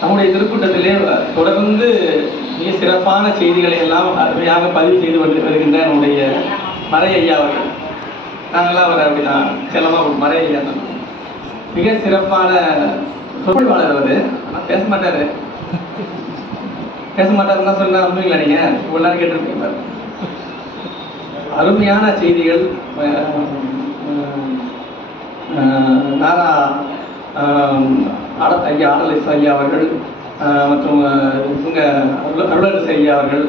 நம்முடைய திருக்கூட்டத்திலே தொடர்ந்து மிக சிறப்பான செய்திகளை எல்லாம் அருமையாக பதிவு செய்து வருகின்ற நம்முடைய மறை ஐயா அவர்கள். நாங்களாம் அவர் அப்படிதான் செல்லமாக மறை ஐயா தான் மிக சிறப்பான சொற்பொழிவாளர். அவர் ஆனால் பேச மாட்டாருன்னா சொன்னா நம்புவீங்களா நீங்க? இவ்வளவு நேரம் கேட்டிருப்பீங்க. அருமையான செய்திகள். நாரா ஐயா ஆடலிஸ் ஐயா அவர்கள் மற்றும் இவங்க அருளரசு ஐயா அவர்கள்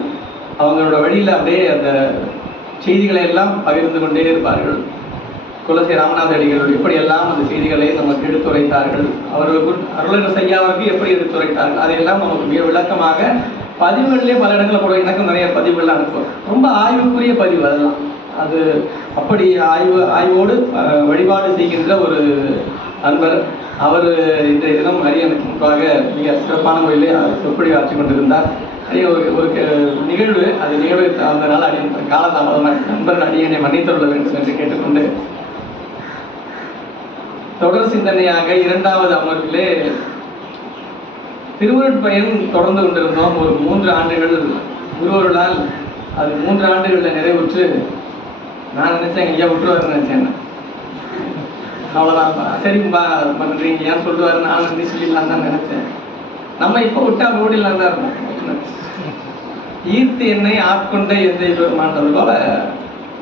அவங்களோட வழியில் அப்படியே அந்த செய்திகளை எல்லாம் பகிர்ந்து கொண்டே இருப்பார்கள். துளசி ராமநாத அடிகள் எப்படியெல்லாம் அந்த செய்திகளை நமக்கு எடுத்துரைத்தார்கள், அவர்களுக்கு அருளரசு ஐயா அவருக்கு எப்படி எடுத்துரைத்தார்கள், அதையெல்லாம் நமக்கு மிக விளக்கமாக பதிவுகளிலே பல இடங்களில் போட. எனக்கும் நிறைய பதிவுகள் அனுப்பும். ரொம்ப ஆய்வுக்குரிய பதிவு அதெல்லாம். அது அப்படி ஆய்வோடு வழிபாடு செய்கின்ற ஒரு நண்பர். அவர் இன்றைய தினம் அரியனுக்கு முன்பாக மிக சிறப்பான முறையிலே சொற்பொழி ஆட்சி கொண்டிருந்தார். ஒரு நிகழ்வு, அது நிகழ்வு அந்த நாள் அடியன் காலதாமதமாக நண்பர் அடியனை மன்னித்துள்ள வேண்டும் என்று கேட்டுக்கொண்டு தொடர் சிந்தனையாக 2வது அமர்விலே திருவருட்பயன் தொடர்ந்து கொண்டிருந்தோம். ஒரு 3 ஆண்டுகள் குருவருளால் அது 3 ஆண்டுகளில் நிறைவுற்று நான் நினைச்சேன் ஐயா விட்டுருவாருன்னு நினைச்சேன். அவ்வளோதான், சரிப்பா பண்ணுறீங்க ஏன் சொல்லுவாரு, நான் நன்றி சொல்லிடலாம் தான் நினைச்சேன். நம்ம இப்போ விட்டா ஓடிடலாம் தான் இருந்தோம். ஈர்த்து என்னை ஆட்கொண்ட எந்தை பெருமான்றது போல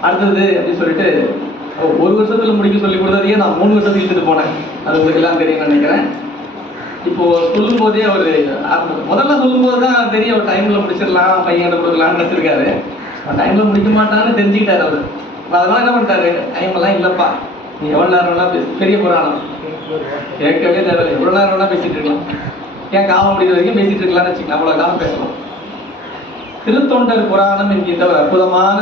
அடுத்தது அப்படின்னு சொல்லிட்டு 1 வருஷத்துல முடிக்க சொல்லி கொடுத்ததையே நான் 3 வருஷத்துக்கு இழுத்துட்டு போனேன். அது உங்களுக்கு எல்லாம் தெரியும் நினைக்கிறேன். இப்போ சொல்லும் போதே அவர் முதல்ல சொல்லும் போது தான் தெரியும் அவர் டைம்ல முடிச்சிடலாம், பையன்கிட்ட கொடுக்கலாம்னு நினைச்சிருக்காரு. டைம்ல முடிக்க மாட்டான்னு தெரிஞ்சுக்கிட்டாரு அவர். அதெல்லாம் என்ன பண்ணிட்டாரு, டைம்லாம் இல்லப்பா, நீ எவ்வளவு நேரம் வேணா பேசு, பெரிய புராணம் கேட்கவே தேவையில்லை, எவ்வளவு நேரம் வேணா பேசிட்டு இருக்கலாம், ஏன் காலம் முடிக்கிற வரைக்கும் பேசிட்டு இருக்கலாம்னு வச்சுக்கலாம், அவ்வளவு காலம் பேசலாம். திருத்தொண்டர் புராணம் என்கின்ற ஒரு அற்புதமான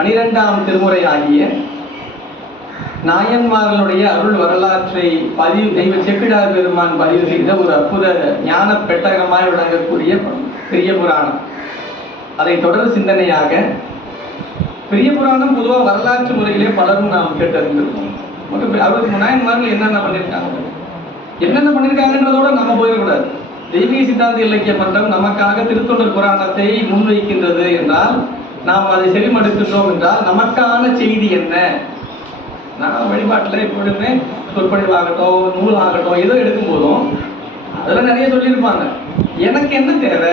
12ஆம் திருமுறை ஆகிய நாயன்மார்களுடைய அருள் வரலாற்றை பதிவு தெய்வ செப்பிடார் பெருமான் பதிவு செய்த ஒரு அற்புத ஞான பெட்டகமாய் விளங்கக்கூடிய பெரிய புராணம். அதை தொடர் சிந்தனையாக பெரிய புராணம் பொதுவாக வரலாற்று முறையிலே பலரும் நாம் கேட்டறிந்திருக்கோம். அவருக்கு நாயன்மார்கள் என்னென்ன பண்ணியிருக்காங்கன்றதோட நம்ம போயிடக்கூடாது. தெய்வீக சித்தாந்த இலக்கிய மன்றம் நமக்காக திருத்தொண்டர் புராணத்தை முன்வைக்கின்றது என்றால், நாம் அதை செவிமடுக்கின்றோம் என்றால் நமக்கான செய்தி என்ன? நான் வழிபாட்டில் எப்பொழுதுமே சொற்பொழிவாகட்டும், நூல் ஆகட்டும், ஏதோ எடுக்கும் போதும் அதெல்லாம் நிறைய சொல்லியிருப்பாங்க. எனக்கு என்ன தேவை?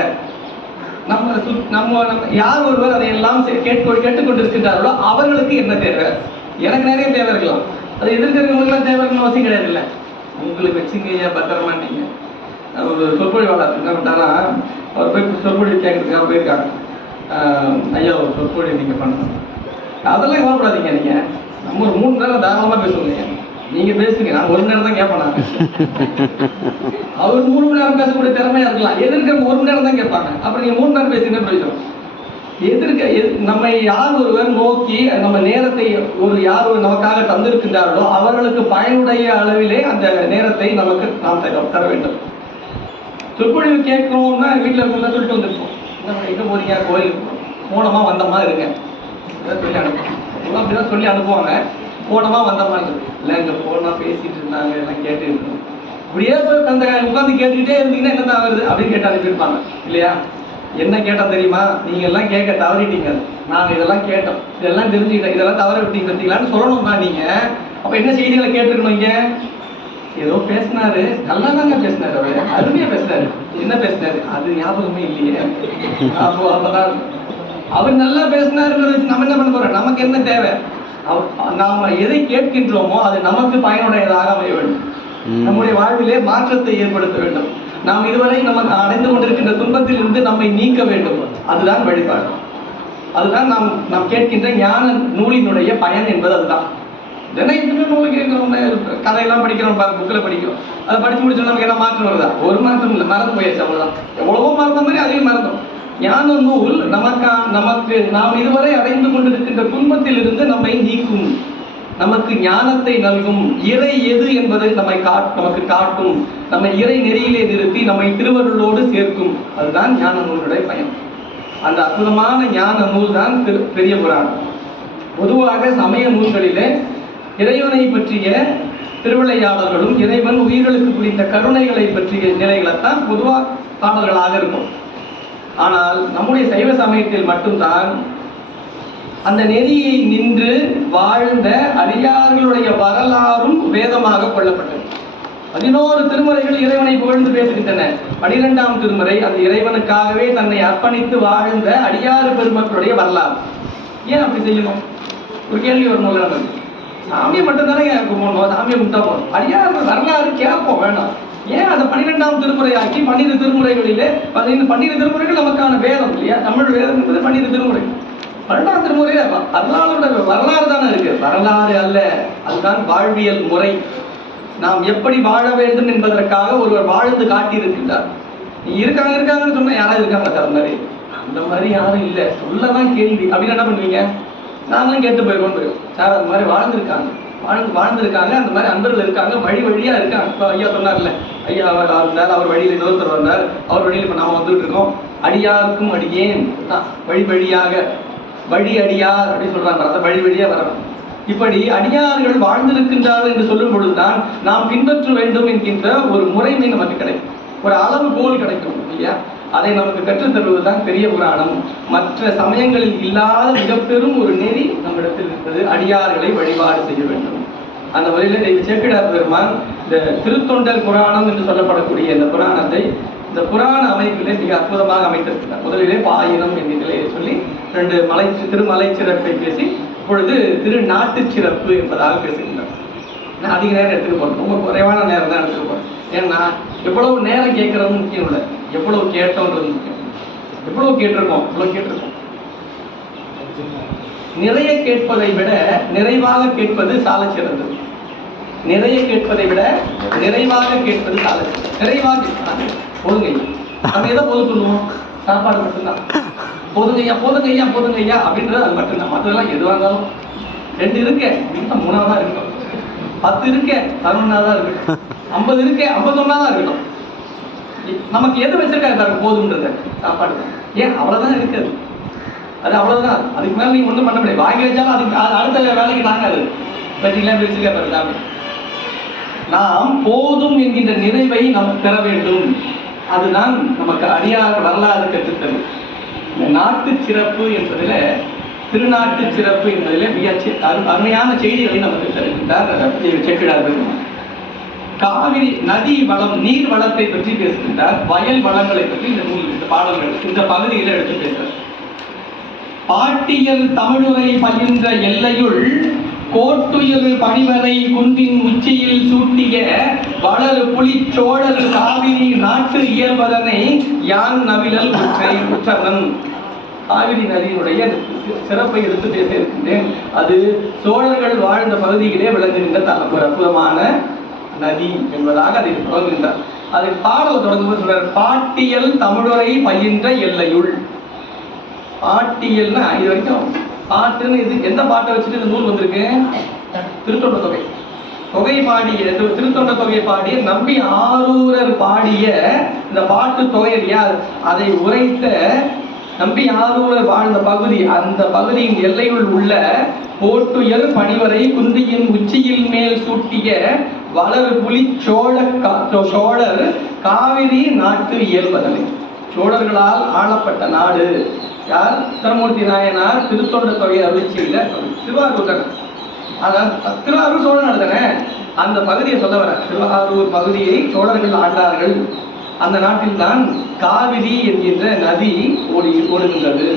நம்ம யார் ஒருவர் அதையெல்லாம் கேட்டுக்கொண்டிருக்கின்றார்களோ அவர்களுக்கு என்ன தேவை? எனக்கு நிறைய தேவை இருக்கலாம், அது எதிர்க்கிறவங்களுக்குலாம் தேவை இருக்கணும் அவசியம் கிடையாது. இல்லை, உங்களுக்கு வச்சுங்க பத்திரமா. நீங்க ஒரு சொற்பொழிவாளர் என்ன பண்ணிட்டாரா, அவர் போய் சொற்பொழி கேட்கறதுக்காக போயிருக்காங்க. ஐயா ஒரு சொற்பொழி நீங்க பண்ணணும், அதெல்லாம் கவலைப்படாதீங்க, நீங்க நம்ம ஒரு 3 நேரம் தாராளமா பேசுவோங்க, நீங்க பேசுங்க, நான் 1 நேரம் தான் கேட்பேன். அவர் 3 மணி நேரம் பேசக்கூடிய திறமையா இருக்கலாம், எதிர்க்க 1 மணி நேரம் தான் கேட்பாங்க. அப்புறம் நீங்க 3 நேரம் பேசுங்க பிரயோஜனம். நம்மை யார் ஒருவர் நோக்கி நம்ம நேரத்தை யார் ஒரு நமக்காக தந்திருக்கின்றார்களோ அவர்களுக்கு பயனுடைய அளவிலே அந்த நேரத்தை நமக்கு நாம் தர வேண்டும். சொற்பொழிவு கேட்கணும்னா வீட்டில் இருக்கவங்க சொல்லிட்டு வந்துருப்போம், எங்க போறீங்க, கோயிலுக்கு போனமா வந்தமா இருங்க சொல்லி அனுப்புவோம். அப்படிதான் சொல்லி அனுப்புவாங்க. போனமா வந்தமா இல்லை, இங்க போனா பேசிட்டு இருந்தாங்க, எல்லாம் கேட்டு இருக்கணும். இப்படியே அந்த உட்காந்து கேட்டுக்கிட்டே இருந்தீங்கன்னா என்ன தான் வருது அப்படின்னு கேட்டு அனுப்பியிருப்பாங்க இல்லையா? என்ன கேட்டோம் தெரியுமா, நீங்க எல்லாம் கேட்க தவறிட்டீங்க, நாங்க இதெல்லாம் கேட்டோம், இதெல்லாம் தெரிஞ்சுக்கிட்டோம், இதெல்லாம் தவற விட்டீங்க பார்த்தீங்களான்னு சொல்லணும்னா நீங்க அப்ப என்ன செய்திகளை கேட்டுருக்கணும்? இங்க ஏதோ பேசினாரு, நல்லா தாங்க பேசினாரு, அவரு அருமையா பேசினாரு, என்ன பேசினாரு அது ஞாபகமே இல்லையே. அப்பதான் அவர் நல்லா பேசினாருன்றத வச்சு நம்ம என்ன பண்ண போறோம்? நமக்கு என்ன தேவை? நாம எதை கேட்கின்றோமோ அது நமக்கு பயனுடையதாக அமைய வேண்டும், நம்முடைய வாழ்விலே மாற்றத்தை ஏற்படுத்த வேண்டும். நாம் இதுவரை நமக்கு அடைந்து கொண்டிருக்கின்ற துன்பத்தில் இருந்து நம்மை நீக்க வேண்டும். அதுதான் வழிபாடு. அதுதான் நாம் கேட்கின்ற ஞான நூலினுடைய பயன் என்பது அதுதான். தினம் நூலை கேட்கிறோம், கதையெல்லாம் படிக்கிறோம், புக்கில் படிக்கிறோம், அதை படிச்சு முடிச்சோம், நமக்கு என்ன மாற்றம் வருதா? ஒரு மாற்றம் இல்லை, மறந்து போயாச்சு, அவ்வளவுதான். எவ்வளவோ மறந்த மாதிரி அதையும் மறந்தோம். ஞான நூல் நமக்கு நாம் இதுவரை அடைந்து கொண்டிருக்கின்ற துன்பத்தில் இருந்து நம்மை நீக்கும், நமக்கு ஞானத்தை நல்கும், இறை எது என்பதை நமக்கு காட்டும், நம்மை இறை நெறியிலே நிறுத்தி நம்மை திருவருளோடு சேர்க்கும். அதுதான் ஞான நூலுடைய பயன். அந்த அற்புதமான ஞான நூல் தான் பெரிய புராணம். பொதுவாக சமய நூல்களிலே இறைவனை பற்றிய திருவிளையாடல்களும் இறைவன் உயிர்களுக்கு குறித்த கருணைகளை பற்றிய நிலைகளைத்தான் பொதுவாக பாடல்களாக இருக்கும். ஆனால் நம்முடைய சைவ சமயத்தில் மட்டும்தான் அந்த நெறியை நின்று வாழ்ந்த அடியார்களுடைய வரலாறும் வேதமாக கொள்ளப்பட்டது. 11 திருமுறைகள் இறைவனை புகழ்ந்து பேசுகின்றன. 12ஆம் திருமுறை அந்த இறைவனுக்காகவே தன்னை அர்ப்பணித்து வாழ்ந்த அடியாறு பெருமக்களுடைய வரலாறு. ஏன் அப்படி செய்யணும்? ஒரு கேள்வி வரணும். சாமியை மட்டும்தானே கும்பிடணும், சாமியை கும்பிட்டா போகணும். அடியார் வரலாறு கேட்போம் வேண்டாம். ஏன் அதை 12ஆம் திருமுறையாக்கி 12 திருமுறைகளிலே 12 திருமுறைகள் நமக்கான வேதம் இல்லையா? தமிழ் வேதம் என்பது 12 திருமுறை. 12ஆம் திருமுறையில வரலாறு தானே இருக்கு, வரலாறு அல்ல. அதுதான் வாழ்வியல் முறை. நாம் எப்படி வாழ வேண்டும் என்பதற்காக ஒருவர் வாழ்ந்து காட்டியிருக்கின்றார். நீ இருக்காங்கன்னு சொன்னா யாராவது இருக்காங்க சார்? அந்த மாதிரி யாரும் இல்லை, சொல்லதான் கேள்வி அப்படின்னு என்ன பண்ணுவீங்க? நாங்களும் கேட்டு போயிருக்கோம் சார். அந்த மாதிரி வாழ்ந்திருக்காங்க, அந்த மாதிரி அன்பர்கள் இருக்காங்க, வழியா இருக்காங்க. இப்போ ஐயா சொன்னார்ல, ஐயா இருந்தார், அவர் வழியில் இன்னொருத்தர் வந்தார், அவர் வழியில் இப்போ நாம வந்துட்டு இருக்கோம். அடியாருக்கும் அடியேன் வழியாக வழி அடியார் அப்படின்னு சொல்றாங்க. அந்த வழியா வரணும். இப்படி அடியார்கள் வாழ்ந்திருக்கின்றார்கள் என்று சொல்லும் பொழுதுதான் நாம் பின்பற்ற வேண்டும் என்கின்ற ஒரு முறைமை நமக்கு கிடைக்கும், ஒரு அளவுகோல் கிடைக்கும் இல்லையா? அதை நமக்கு கற்றுத் தருவதுதான் பெரிய புராணம். மற்ற சமயங்களில் இல்லாத மிக பெரும் ஒரு நெறி நம்மிடத்தில் இருப்பது அடியார்களை வழிபாடு செய்ய வேண்டும். அந்த வழியில் சேக்கிழார் பெருமான் இந்த திருத்தொண்டர் புராணம் என்று சொல்லப்படக்கூடிய இந்த புராணத்தை இந்த புராண அமைப்பிலே மிக அற்புதமாக அமைத்திருக்கிறார். முதலிலே பாயிரம் என்கிற சொல்லி 2 திருமலை சிறப்பை பேசி இப்பொழுது திருநாட்டு சிறப்பு என்பதாக பேசுகின்றார். நான் அதிக நேரம் எடுத்துக்க போறேன், ரொம்ப குறைவான நேரம் தான் எடுத்துக்க போறேன். ஏன்னா எவ்வளவு நேரம் கேட்கறது முக்கியம் இல்லை, எவ்வளவு கேட்டோன்றது முக்கியம். எவ்வளவு கேட்டிருக்கோம். நிறைய கேட்பதை விட நிறைவாக கேட்பது சால சிறந்தது. நிறைய கேட்பதை விட நிறைவாக கேட்பது சால சிறந்தது. நிறைவாக போதுங்க, நம்ம எதை போது சொல்லுவோம்? சாப்பாடு மட்டும்தான். போதுங்கய்யா அப்படின்றது அது மட்டும்தான். மற்றதெல்லாம் எதுவாக இருந்தாலும் 2 இருக்க அப்படின்னா 3ஆவதா இருக்கட்டும், 10 இருக்க 11ஆவதா இருக்கட்டும், 50 இருக்க 51ஆவதா இருக்கட்டும். நமக்கு எது வச்சிருக்காரு போதும்ன்றது சாப்பாடு தான். ஏன் அவ்வளவுதான் இருக்காது, அது அவ்வளவுதான். அதுக்கு மேல நீங்க ஒன்றும் பண்ண முடியாது. வாங்கி வச்சாலும் அதுக்கு அடுத்த வேலைக்கு நாங்காது. வச்சுக்கலாம் வச்சிருக்காரு. நாம் போதும் என்கின்ற நிறைவை நாம் பெற வேண்டும். அதுதான் நமக்கு அடியார் வரலாறு கற்றுத்தரும். இந்த நாட்டு சிறப்பு என்பதில், திருநாட்டு சிறப்பு என்பதில் மிக அருமையான செய்திகளை நமக்கு தருகின்றார் சேக்கிழார் பெருமான். காவிரி நதி வளம், நீர் வளத்தை பற்றி பேசுகின்றார். வயல் வளங்களை பற்றி இந்த பாடல்கள் இந்த பகுதியில் எடுத்து பேசுகிறார். பாட்டியல் தமிழுரை பயின்ற எல்லையுள் கோட்டுயர் பணிவரை குன்றின் உச்சியில் சூட்டிய வளரு புலி சோழர் காவிரி நாட்டு இயல்பதனை யான் நவிழல் உற்றவன். காவிரி நதியினுடைய சிறப்பை எடுத்து பேச இருக்கின்றேன். அது சோழர்கள் வாழ்ந்த பகுதியிலே விளங்குகின்ற ஒரு அற்புதமான நதி என்பதாக அதை தொடங்குகின்றார். அதை பாடல் தொடங்கும்போது சொல்றார், பாட்டியல் தமிழுரை பயின்ற எல்லையுள். பாட்டியல்னா இது வரைக்கும் பாட்டுன்னு இது எந்த பாட்டை வச்சுட்டு இந்த நூல் வந்திருக்கு? திருத்தொண்ட தொகை பாடிய திருத்தொண்ட தொகை பாடிய நம்பி ஆரூரர் பாடிய இந்த பாட்டு தொகை இல்லையா, அதை உரைத்த நம்பி ஆரூரர் வாழ்ந்த பகுதி, அந்த பகுதியின் எல்லையுள் உள்ள கோட்டுயர் பணிவரை குந்தியின் உச்சியில் மேல் சூட்டிய வளர் புலி சோழர் காவிரி நாட்டு இயல்பதனை. சோழர்களால் ஆளப்பட்ட நாடு யார்? உத்தரமூர்த்தி நாயனார் திருத்தொண்ட தொகை அருளிச்சியில திருவாரூர். அதான் திருவாரூர் சோழ நாடு தானே, அந்த பகுதியை சொல்ல வர. திருவாரூர் பகுதியை சோழர்கள் ஆண்டார்கள். அந்த நாட்டில் தான் காவிரி என்கின்ற நதி ஓடுகின்றது.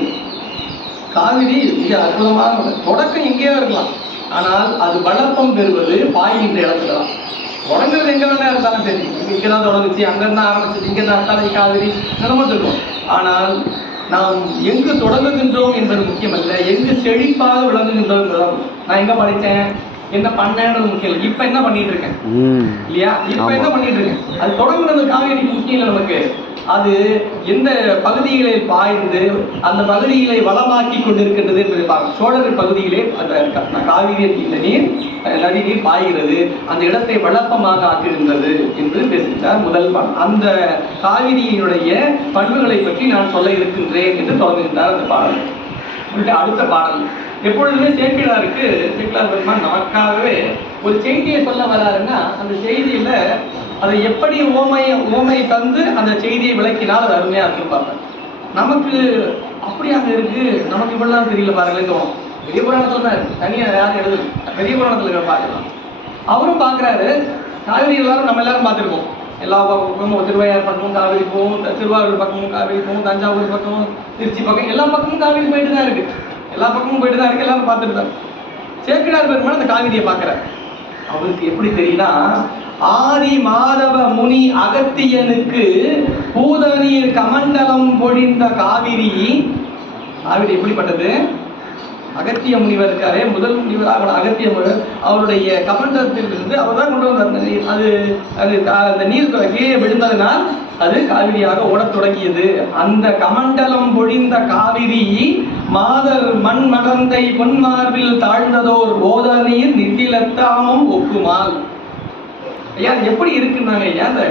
காவிரி மிக அற்புதமாக தொடக்கம் எங்கேயோ இருக்கலாம், ஆனால் அது வளப்பம் பெறுவது பாய்கின்ற இடத்துல தான். தொடங்குறது எங்க வேணா இருந்தாலும் சரி, இங்கதான் தொடங்குச்சு, அங்கிருந்தா ஆரம்பிச்சது, இங்கதான் அத்தாலை காவிரி நிலமும் சொல்லுவோம். ஆனால் நாம் எங்கு தொடங்குகின்றோம் என்பது முக்கியமல்ல, எங்கு செழிப்பாக விளங்குகின்றோம் என்பதுதான். நான் எங்க படித்தேன், என்ன பண்ணேன்றது முக்கியம். இப்ப என்ன பண்ணிட்டு இருக்கேன் இல்லையா? இப்ப என்ன பண்ணிட்டு இருக்கேன், அது தொடங்குறது காவிரிக்கு முக்கியம் இல்லை நமக்கு. அது எந்த பகுதிகளில் பாய்ந்து அந்த பகுதிகளை வளமாக்கி கொண்டிருக்கின்றது என்பதை பார்க்க. சோழர் பகுதியிலே அந்த காவிரி இந்த நீர் நதி நீர் பாய்கிறது, அந்த இடத்தை வளப்பமாக ஆக்குகின்றது என்று பேசுகின்றார் முதல் பாடல். அந்த காவிரியினுடைய பண்புகளை பற்றி நான் சொல்ல இருக்கின்றேன் என்று தொடங்குகின்றார் அந்த பாடல். அடுத்த பாடல் எப்பொழுதுமே சேக்கிழார் பெருமான் நமக்காகவே ஒரு செய்தியை சொல்ல வராருன்னா அந்த செய்தியில அதை எப்படி ஓமை தந்து அந்த செய்தியை விளக்கினால் அது அருமையா இருக்குன்னு பார்ப்பேன். நமக்கு அப்படி அங்க இருக்கு, நமக்கு இப்படிலாம் தெரியல பாருங்களேன் தோணும். பெரிய புராணத்துல தான் இருக்கு, தனியா யாரும் எழுது பெரிய புராணத்துல பார்க்கலாம். அவரும் பார்க்குறாரு. காவிரி எல்லாரும் நம்ம எல்லாரும் பார்த்துருக்கோம். எல்லா பக்கமும் திருவையார் பக்கமும் காவிரி போகும், திருவாரூர் பக்கமும் காவிரி போகும், தஞ்சாவூர் பக்கமும், திருச்சி பக்கம் எல்லா பக்கமும் காவிரி போயிட்டு தான் இருக்கு. எல்லா பக்கமும் போயிட்டு தான் இருக்கு, எல்லாரும் பார்த்துட்டு தான். சேக்கிழார் பெருமாள் அந்த காவிரியை பார்க்குறாரு. அவருக்கு எப்படி தெரியுதா, ஆதி மாதவ முனி அகத்தியனுக்கு பூதநீர் கமண்டலம் பொழிந்த காவிரி. காவிரி எப்படிப்பட்டது? அகத்திய முனிவர் இருக்காரே, முதல் முனிவர் அகத்திய முனிவர், அவருடைய கமண்டலத்திலிருந்து அவர் தான் கொண்டு வந்தார் அந்த நீர். அது அந்த நீர் கீழே விழுந்ததனால் அது காவிரியாக ஓடத் தொடங்கியது. அந்த கமண்டலம் பொழிந்த காவிரி மாதர் மண் மடந்தை பொன்மார்பில் தாழ்ந்ததோர் போத நீர் நித்திலத்தாமும் ஒக்குமால். ஐயா எப்படி இருக்குன்னாங்க ஐயா, அந்த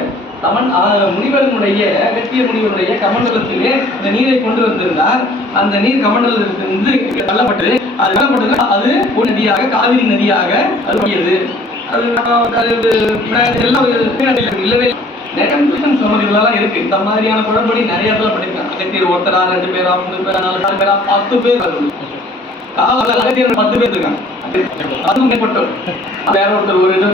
முனிவர்களுடைய அகத்திய முனிவருடைய கமண்டலத்திலே இந்த நீரை கொண்டு வந்திருந்தார். அந்த நீர் கமண்டலத்திலிருந்து தள்ளப்பட்டது. அது தள்ளப்பட்டது, அது ஒரு நதியாக காவிரி நதியாக அது எல்லாம் இல்லவே நிறைய சொன்னதுலாம் இருக்கு. இந்த மாதிரியான குழப்படி நிறைய இடத்துல பண்ணிருக்காங்க. அகத்தியர் ஒருத்தரா, 2 பேரா, 3 பேரா, 4 பேரா, 10 பேர் அகத்தியர் 10 பேர் இருக்காங்க. அதுவும் மேற்பட்டோம். வேற ஒருத்தர் ஒரு